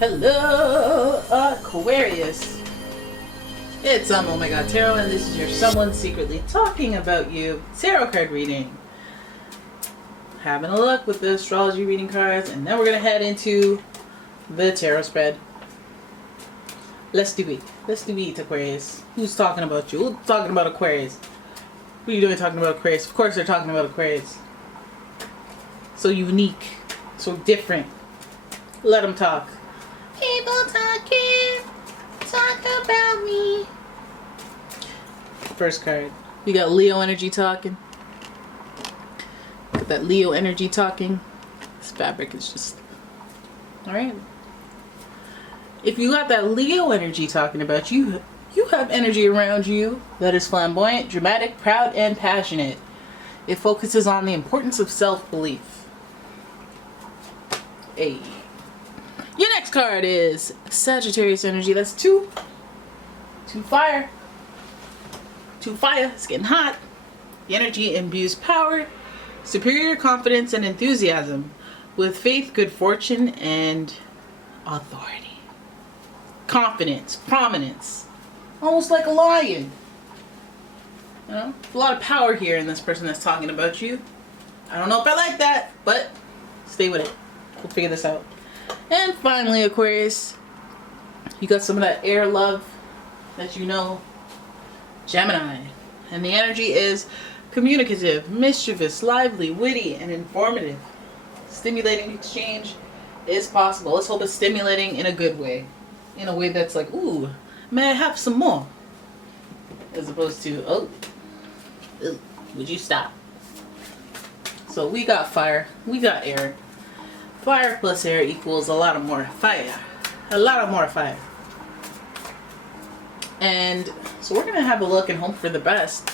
Hello, Aquarius. It's umomgtarot, and this is your someone secretly talking about you tarot card reading. Having a look with the astrology reading cards, and then we're gonna head into the tarot spread. Let's do it. Let's do it, Aquarius. Who's talking about you? Who's talking about Aquarius? What are you doing talking about Aquarius? Of course they're talking about Aquarius. So unique, so different. Let them talk. People talking, talk about me. First card. We got Leo energy talking. Got that Leo energy talking. This fabric is just... Alright. If you got that Leo energy talking about you, you have energy around you that is flamboyant, dramatic, proud, and passionate. It focuses on the importance of self-belief. Hey. Your next card is Sagittarius energy. That's two fire. Two fire. It's getting hot. The energy imbues power, superior confidence, and enthusiasm with faith, good fortune, and authority. Confidence, prominence. Almost like a lion. You know? A lot of power here in this person that's talking about you. I don't know if I like that, but stay with it. We'll figure this out. And finally, Aquarius, you got some of that air love that you know. Gemini. And the energy is communicative, mischievous, lively, witty, and informative. Stimulating exchange is possible. Let's hope it's stimulating in a good way. In a way that's like, ooh, may I have some more? As opposed to, oh, would you stop? So we got fire, we got air. Fire plus air equals a lot of more fire. A lot of more fire. And so we're going to have a look and hope for the best.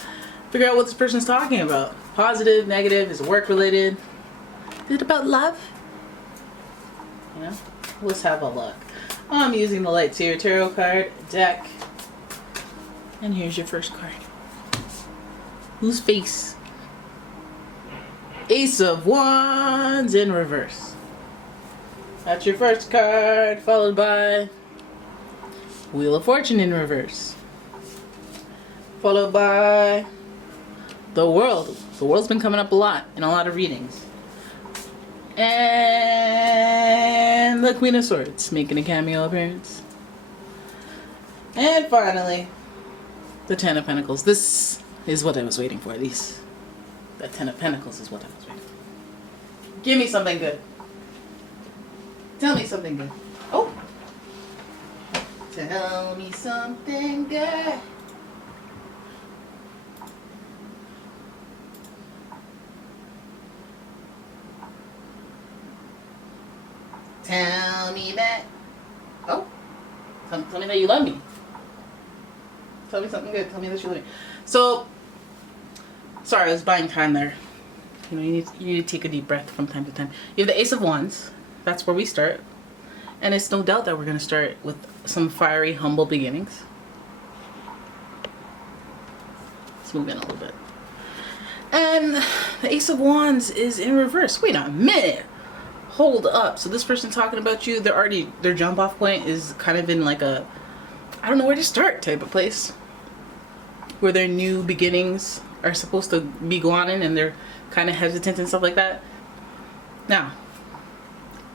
Figure out what this person's talking about. Positive, negative, is it work related? Is it about love? You know? Let's have a look. I'm using the Light Seer Tarot card deck. And here's your first card. Whose face? Ace of Wands in reverse. That's your first card, followed by Wheel of Fortune in reverse. Followed by the World. The World's been coming up a lot in a lot of readings. And the Queen of Swords making a cameo appearance. And finally, the Ten of Pentacles. This is what I was waiting for. That Ten of Pentacles is what I was waiting for. Give me something good. Tell me something good. Oh. Tell me something good. Tell me that. Oh. Tell me that you love me. Tell me something good. Tell me that you love me. So, sorry, I was buying time there. You know, you need to take a deep breath from time to time. You have the Ace of Wands. That's where we start. And it's no doubt that we're going to start with some fiery, humble beginnings. Let's move in a little bit. And the Ace of Wands is in reverse. Wait a minute. Hold up. So this person talking about you, their jump off point is kind of in like a, I don't know where to start type of place. Where their new beginnings are supposed to be going on and they're kind of hesitant and stuff like that. Now,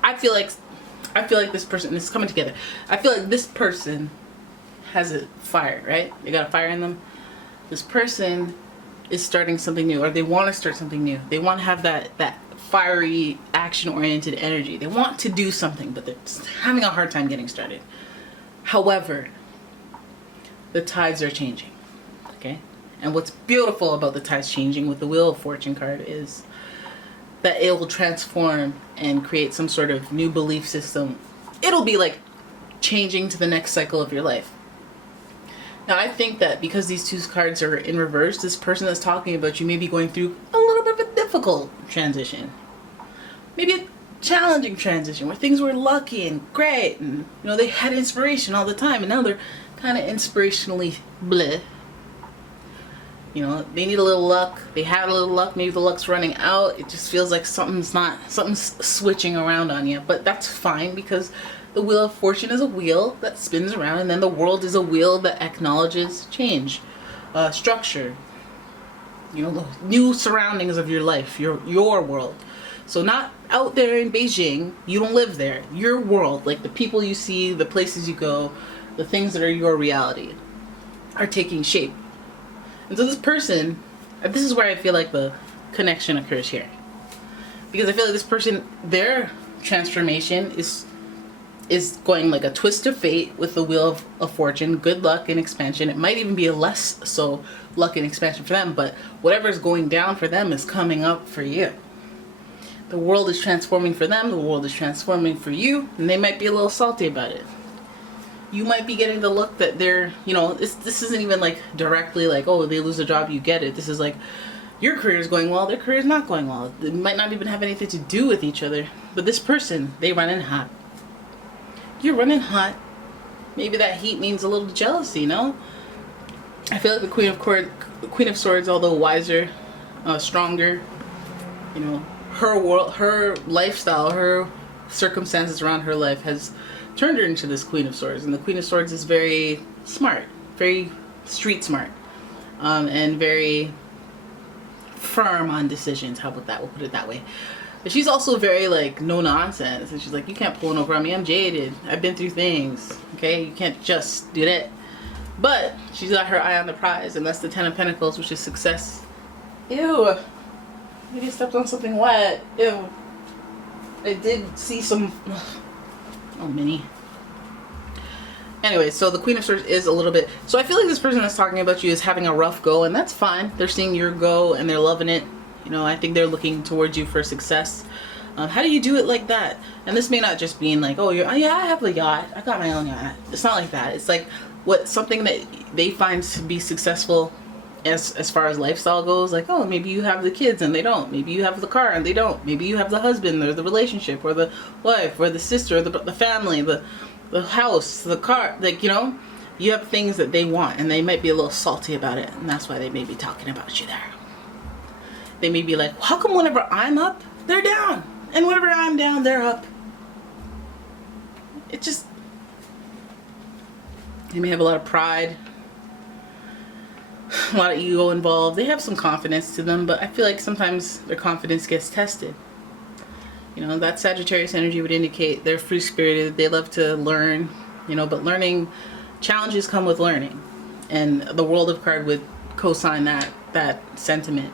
I feel like this person, this is coming together. I feel like this person has a fire, right? They got a fire in them. This person is starting something new, or they want to start something new. They want to have that fiery, action-oriented energy. They want to do something, but they're just having a hard time getting started. However, the tides are changing, okay? And what's beautiful about the tides changing with the Wheel of Fortune card is that it will transform and create some sort of new belief system. It'll be like changing to the next cycle of your life. Now, I think that because these two cards are in reverse, this person that's talking about you may be going through a little bit of a difficult transition. Maybe a challenging transition where things were lucky and great and, you know, they had inspiration all the time and now they're kind of inspirationally bleh. You know, they need a little luck. They had a little luck. Maybe the luck's running out. It just feels like something's switching around on you. But that's fine because The Wheel of Fortune is a wheel that spins around, and then the world is a wheel that acknowledges change, structure, you know, the new surroundings of your life, your world. So not out there in Beijing, you don't live there. Your world, like the people you see, the places you go, the things that are your reality are taking shape. And so this person, this is where I feel like the connection occurs here. Because I feel like this person, their transformation is going like a twist of fate with the Wheel of Fortune, good luck and expansion. It might even be a less so luck and expansion for them, but whatever's going down for them is coming up for you. The world is transforming for them, the world is transforming for you, and they might be a little salty about it. You might be getting the look that they're, you know, this isn't even like directly like, oh, they lose a job, you get it. This is like, your career is going well, their career is not going well. It might not even have anything to do with each other. But this person, they run in hot. You're running hot. Maybe that heat means a little jealousy, you know? I feel like the Queen of Swords, although wiser, stronger, you know, her world, her lifestyle, her circumstances around her life has turned her into this Queen of Swords. And the Queen of Swords is very smart, very street smart, and very firm on decisions. How about that? We'll put it that way. But she's also very like no nonsense, and she's like, you can't pull one over on me. I'm jaded. I've been through things. Okay, you can't just do that. But she's got her eye on the prize, and that's the Ten of Pentacles, which is success. Ew. Maybe I stepped on something wet. Ew. I did see some. Oh, Minnie. Anyway, so the Queen of Swords is a little bit. So I feel like this person that's talking about you is having a rough go, and that's fine. They're seeing your go and they're loving it. You know, I think they're looking towards you for success. How do you do it like that? And this may not just mean like, oh, yeah, I have a yacht. I got my own yacht. It's not like that. It's like something that they find to be successful as far as lifestyle goes. Like, oh, maybe you have the kids and they don't. Maybe you have the car and they don't. Maybe you have the husband or the relationship or the wife or the sister or the family, the house, the car. Like, you know, you have things that they want and they might be a little salty about it. And that's why they may be talking about you there. They may be like, how come whenever I'm up, they're down? And whenever I'm down, they're up. It just... They may have a lot of pride. A lot of ego involved. They have some confidence to them, but I feel like sometimes their confidence gets tested. You know, that Sagittarius energy would indicate they're free-spirited. They love to learn, you know, but learning... Challenges come with learning. And the World of Card would co-sign that sentiment.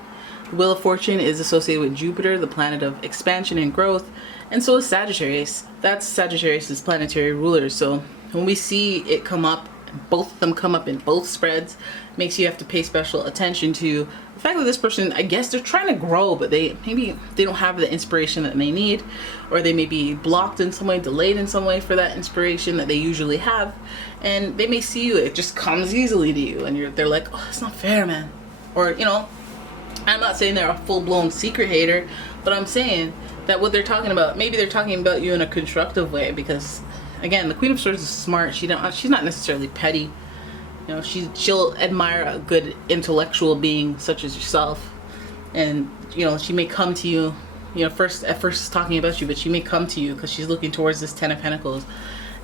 The Wheel of Fortune is associated with Jupiter, the planet of expansion and growth, and so is Sagittarius. That's Sagittarius' planetary ruler. So when we see it come up, both of them come up in both spreads, makes you have to pay special attention to the fact that this person, I guess they're trying to grow, but maybe they don't have the inspiration that they need, or they may be blocked in some way, delayed in some way for that inspiration that they usually have, and they may see you, it just comes easily to you, and they're like, oh, it's not fair, man. Or, you know, I'm not saying they're a full-blown secret hater, but I'm saying that what they're talking about, maybe they're talking about you in a constructive way, because again, the Queen of Swords is smart. She's not necessarily petty. You know, she'll admire a good intellectual being such as yourself, and you know, she may come to you. You know, at first talking about you, but she may come to you because she's looking towards this Ten of Pentacles,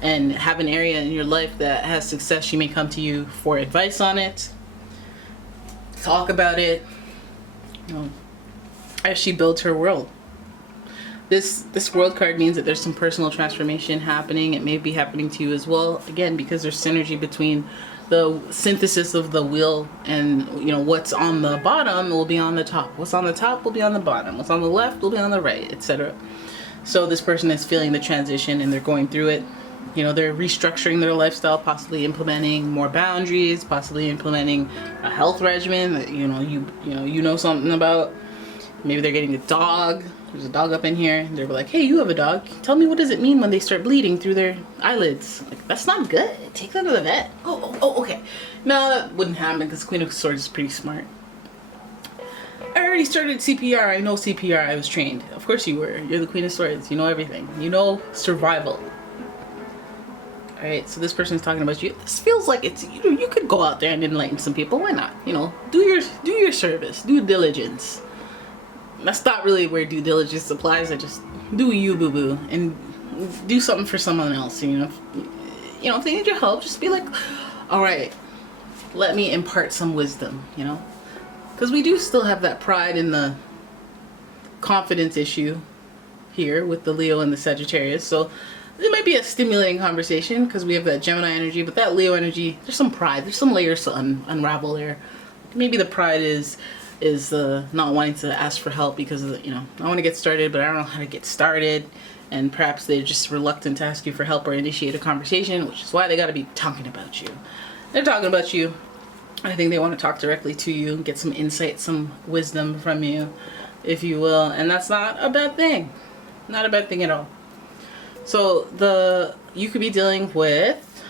and have an area in your life that has success. She may come to you for advice on it, talk about it. You know, as she builds her world. This world card means that there's some personal transformation happening. It may be happening to you as well. Again, because there's synergy between the synthesis of the wheel, and you know, what's on the bottom will be on the top. What's on the top will be on the bottom. What's on the left will be on the right, etc. So this person is feeling the transition and they're going through it. You know, they're restructuring their lifestyle, possibly implementing more boundaries, possibly implementing a health regimen that you know something about. Maybe they're getting a dog. There's a dog up in here. They're like, hey, you have a dog. Tell me, what does it mean when they start bleeding through their eyelids? Like, that's not good. Take them to the vet. Oh, okay. No, that wouldn't happen because Queen of Swords is pretty smart. I already started CPR. I know CPR. I was trained. Of course you were. You're the Queen of Swords. You know everything. You know survival. Alright, so this person's talking about you. This feels like it's, you could go out there and enlighten some people. Why not? You know, do your service. Due diligence. That's not really where due diligence applies. I just do you, boo-boo. And do something for someone else. You know, if they need your help, just be like, all right, let me impart some wisdom. You know, because we do still have that pride in the confidence issue here with the Leo and the Sagittarius. So it might be a stimulating conversation because we have that Gemini energy, but that Leo energy, there's some pride, there's some layers to unravel there. Maybe the pride is not wanting to ask for help because of the, I want to get started, but I don't know how to get started. And perhaps they're just reluctant to ask you for help or initiate a conversation, which is why they got to be talking about you. They're talking about you. I think they want to talk directly to you and get some insight, some wisdom from you, if you will. And that's not a bad thing. Not a bad thing at all. So you could be dealing with,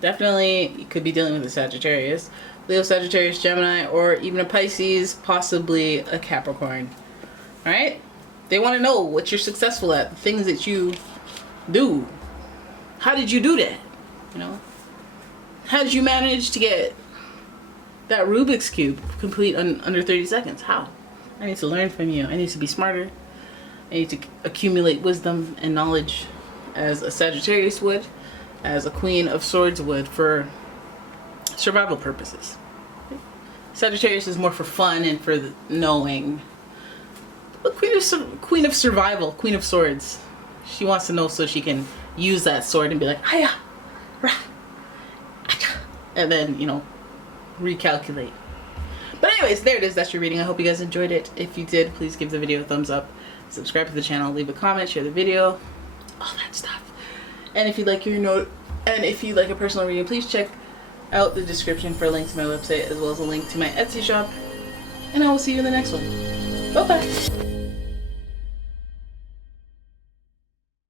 definitely you could be dealing with a Sagittarius, Leo, Sagittarius, Gemini, or even a Pisces, possibly a Capricorn. Alright? They want to know what you're successful at, the things that you do. How did you do that? How did you manage to get that Rubik's Cube complete under 30 seconds? How? I need to learn from you. I need to be smarter. I need to accumulate wisdom and knowledge as a Sagittarius would, as a Queen of Swords would, for survival purposes. Sagittarius is more for fun and for knowing. But Queen of Survival, Queen of Swords, she wants to know so she can use that sword and be like, "Hiya, rah, acha," and then, recalculate. But anyways, there it is. That's your reading. I hope you guys enjoyed it. If you did, please give the video a thumbs up. Subscribe to the channel, leave a comment, share the video, all that stuff. And if you'd like a personal reading, please check out the description for a link to my website as well as a link to my Etsy shop. And I will see you in the next one. Bye bye.